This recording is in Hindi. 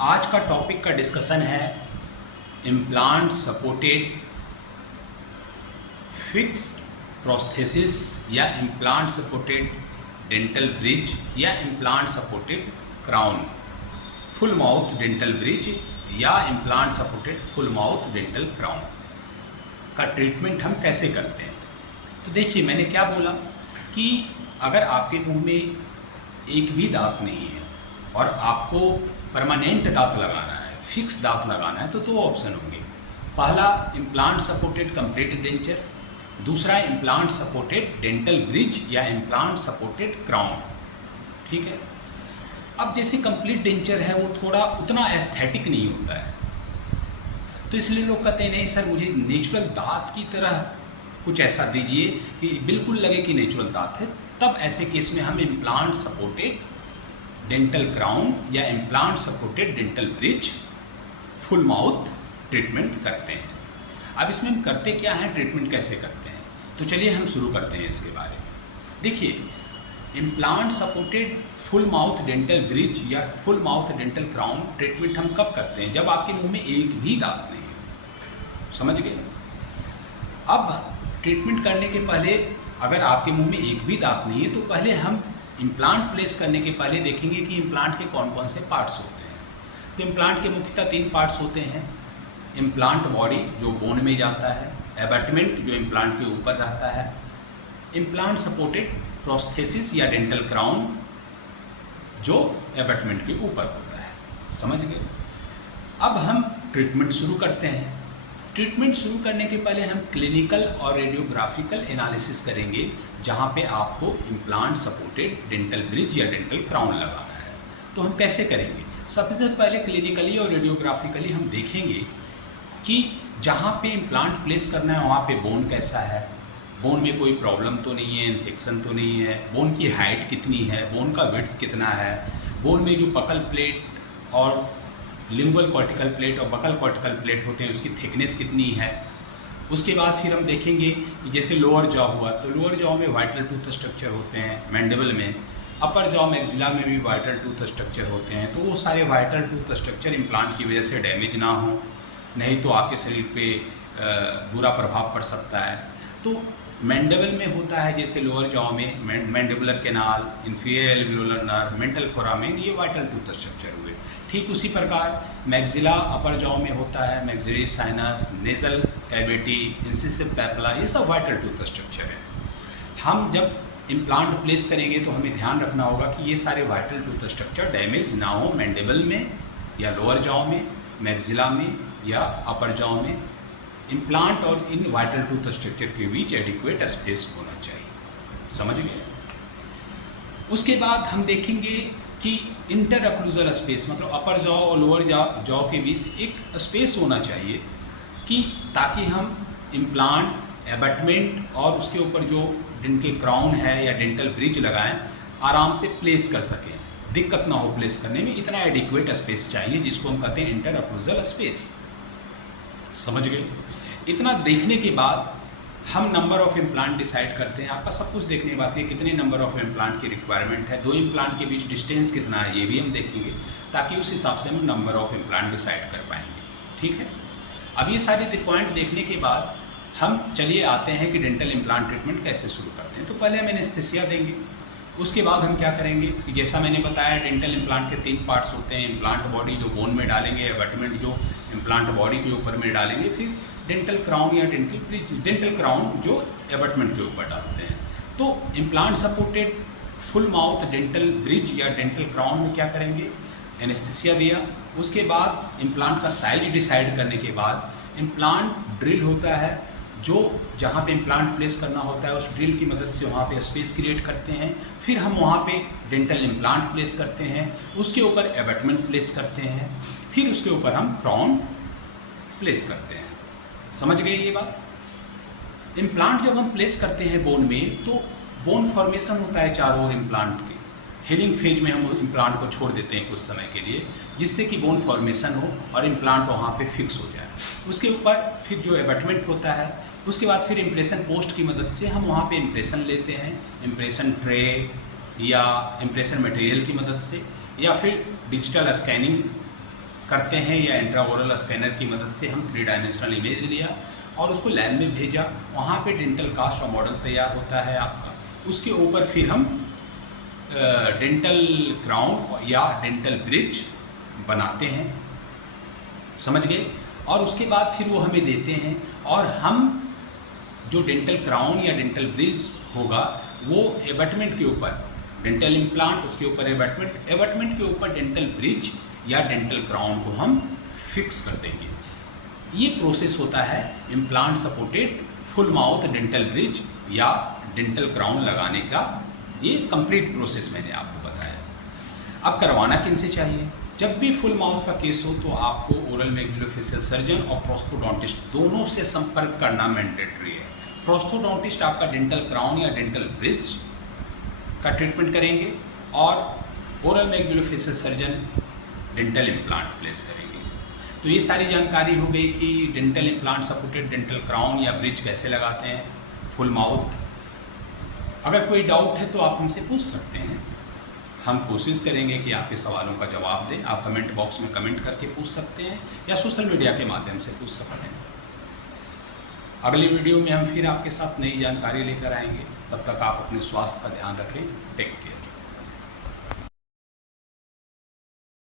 आज का टॉपिक का डिस्कशन है इम्प्लांट सपोर्टेड फिक्स्ड प्रोस्थेसिस या इम्प्लांट सपोर्टेड डेंटल ब्रिज या implant supported crown, full mouth dental bridge या implant supported full mouth dental crown का ट्रीटमेंट हम कैसे करते हैं। तो देखिए, मैंने क्या बोला कि अगर आपके मुंह में एक भी दांत नहीं है और आपको परमानेंट दांत लगाना है, फिक्स दांत लगाना है, तो दो ऑप्शन होंगे। पहला इम्प्लांट सपोर्टेड कंप्लीट डेंचर, दूसरा इम्प्लांट सपोर्टेड डेंटल ब्रिज या इम्प्लांट सपोर्टेड क्राउन। ठीक है। अब जैसे कंप्लीट डेंचर है वो थोड़ा उतना एस्थेटिक नहीं होता है, तो इसलिए लोग कहते हैं नहीं सर मुझे नेचुरल दांत की तरह कुछ ऐसा दीजिए कि बिल्कुल लगे कि नेचुरल दांत है। तब ऐसे केस में हम इम्प्लांट सपोर्टेड डेंटल क्राउन या implant supported dental bridge full mouth treatment करते हैं। अब इसमें हम करते क्या हैं, ट्रीटमेंट कैसे करते हैं, तो चलिए हम शुरू करते हैं इसके बारे में। देखिए, implant supported full mouth dental bridge या full mouth dental crown treatment हम कब करते हैं, जब आपके मुंह में एक भी दांत नहीं है। समझ गए। अब ट्रीटमेंट करने के पहले अगर आपके मुंह में एक भी दांत नहीं है तो पहले हम इम्प्लांट प्लेस करने के पहले देखेंगे कि इम्प्लांट के कौन कौन से पार्ट्स होते हैं। तो इम्प्लांट के मुख्यतः 3 पार्ट्स होते हैं। इम्प्लांट बॉडी जो बोन में जाता है, एबैटमेंट जो इम्प्लांट के ऊपर रहता है, इम्प्लांट सपोर्टेड प्रोस्थेसिस या डेंटल क्राउन जो एबैटमेंट के ऊपर होता है। समझ गए। अब हम ट्रीटमेंट शुरू करते हैं। ट्रीटमेंट शुरू करने के पहले हम क्लिनिकल और रेडियोग्राफिकल एनालिसिस करेंगे, जहाँ पे आपको इम्प्लांट सपोर्टेड डेंटल ब्रिज या डेंटल क्राउन लगाना है। तो हम कैसे करेंगे, सबसे पहले क्लिनिकली और रेडियोग्राफिकली हम देखेंगे कि जहाँ पे इम्प्लांट प्लेस करना है वहाँ पे बोन कैसा है, बोन में कोई प्रॉब्लम तो नहीं है, इन्फेक्शन तो नहीं है, बोन की हाइट कितनी है, बोन का विड्थ कितना है, बोन में जो बकल प्लेट और लिंगुअल कॉर्टिकल प्लेट और बकल कॉर्टिकल प्लेट होते हैं उसकी थिकनेस कितनी है। उसके बाद फिर हम देखेंगे कि जैसे लोअर जॉ हुआ तो लोअर जॉ में वाइटल टूथ स्ट्रक्चर होते हैं, मैंडिबल में, अपर जॉ मैक्सिला में भी वाइटल टूथ स्ट्रक्चर होते हैं। तो वो सारे वाइटल टूथ स्ट्रक्चर इम्प्लांट की वजह से डैमेज ना हो, नहीं तो आपके शरीर पे बुरा प्रभाव पड़ सकता है। तो मैंडिबल में होता है जैसे लोअर जॉ में mandibular canal, inferior alveolar nerve, mental foramen, ये वाइटल टूथ स्ट्रक्चर हुए। ठीक उसी प्रकार मैक्सिला अपर जॉ में होता है, maxillary sinus, nasal cavity, incisive papilla, ये सब वाइटल टूथ स्ट्रक्चर है। हम जब इम्प्लांट प्लेस करेंगे तो हमें ध्यान रखना होगा कि ये सारे वाइटल टूथ स्ट्रक्चर डैमेज ना हो, मैंडिबल में या लोअर जॉ में, मैक्सिला में या अपर जॉ में। इम्प्लांट और इन वाइटल टूथ स्ट्रक्चर के बीच एडिक्वेट स्पेस होना चाहिए। समझ गए। उसके बाद हम देखेंगे कि इंटर अक्लूजल स्पेस, मतलब अपर जॉ और लोअर जॉ के बीच एक स्पेस होना चाहिए कि ताकि हम इम्प्लांट, एबैटमेंट और उसके ऊपर जो डेंटल क्राउन है या डेंटल ब्रिज लगाएं आराम से प्लेस कर सकें, दिक्कत ना हो प्लेस करने में। इतना एडिक्वेट स्पेस चाहिए जिसको हम कहते हैं इंटर अक्लूजल स्पेस। समझ गए। इतना देखने के बाद हम नंबर ऑफ इम्प्लांट डिसाइड करते हैं। आपका सब कुछ देखने के बाद कितने नंबर ऑफ इम्प्लांट की रिक्वायरमेंट है, 2 इम्प्लांट के बीच डिस्टेंस कितना है, ये भी हम देखेंगे, ताकि उस हिसाब से हम नंबर ऑफ इम्प्लांट डिसाइड कर पाएंगे। ठीक है। अब ये सारे पॉइंट देखने के बाद हम चलिए आते हैं कि डेंटल इम्प्लांट ट्रीटमेंट कैसे शुरू करते हैं। तो पहले हम एनेस्थीसिया देंगे। उसके बाद हम क्या करेंगे कि जैसा मैंने बताया डेंटल इम्प्लांट के 3 पार्ट्स होते हैं। इम्प्लांट बॉडी जो बोन में डालेंगे, एबैटमेंट जो इम्प्लांट बॉडी के ऊपर में डालेंगे, फिर डेंटल क्राउन या डेंटल ब्रिज, डेंटल क्राउन जो एबैटमेंट के ऊपर डालते हैं। तो implant supported full mouth dental bridge या डेंटल क्राउन में क्या करेंगे, एनेस्थीसिया दिया। उसके बाद इम्प्लांट का साइज डिसाइड करने के बाद इम्प्लांट ड्रिल होता है, जो जहाँ पे इम्प्लांट प्लेस करना होता है उस ड्रिल की मदद से वहाँ पे स्पेस क्रिएट करते हैं। फिर हम वहाँ पे डेंटल इम्प्लांट प्लेस करते हैं, उसके ऊपर एबैटमेंट प्लेस करते हैं, फिर उसके ऊपर हम क्राउन प्लेस करते हैं। समझ गए ये बात। इम्प्लांट जब हम प्लेस करते हैं बोन में तो बोन फॉर्मेशन होता है चारों ओर इम्प्लांट के। हीलिंग फेज में हम इम्प्लांट को छोड़ देते हैं कुछ समय के लिए, जिससे कि बोन फॉर्मेशन हो और इम्प्लांट वहाँ पे फिक्स हो जाए। उसके ऊपर फिर जो एबैटमेंट होता है, उसके बाद फिर इम्प्रेशन पोस्ट की मदद से हम वहाँ पे इम्प्रेशन लेते हैं, इम्प्रेशन ट्रे या इम्प्रेशन मटेरियल की मदद से, या फिर डिजिटल स्कैनिंग करते हैं या इंट्राओरल स्कैनर की मदद से हम 3 डायमेंशनल इमेज लिया और उसको लैब में भेजा, वहाँ पे डेंटल कास्ट और मॉडल तैयार होता है आपका। उसके ऊपर फिर हम डेंटल क्राउन या डेंटल ब्रिज बनाते हैं, समझ गए। और उसके बाद फिर वो हमें देते हैं और हम जो डेंटल क्राउन या डेंटल ब्रिज होगा वो एबटमेंट के ऊपर, डेंटल इम्प्लांट उसके ऊपर एबटमेंट के ऊपर डेंटल ब्रिज या डेंटल क्राउन को हम फिक्स कर देंगे। ये प्रोसेस होता है implant supported full mouth dental bridge या डेंटल क्राउन लगाने का। ये कंप्लीट प्रोसेस मैंने आपको बताया। अब करवाना किन से चाहिए? जब भी फुल माउथ का केस हो तो आपको ओरल मैक्सिलोफेशियल सर्जन और प्रोस्थोडोंटिस्ट दोनों से संपर्क करना मैंडेटरी है। प्रोस्थोडोंटिस्ट आपका डेंटल क्राउन या डेंटल ब्रिज का ट्रीटमेंट करेंगे और oral maxillofacial surgeon dental implant place करेंगे। तो ये सारी जानकारी हो गई कि dental implant supported dental crown या ब्रिज कैसे लगाते हैं फुल माउथ। अगर कोई डाउट है तो आप हमसे पूछ सकते हैं, हम कोशिश करेंगे कि आपके सवालों का जवाब दें। आप कमेंट बॉक्स में कमेंट करके पूछ सकते हैं या सोशल मीडिया के माध्यम से पूछ सकते हैं। अगली वीडियो में हम फिर आपके साथ नई जानकारी लेकर आएंगे। तब तक आप अपने स्वास्थ्य का ध्यान रखें। Take care.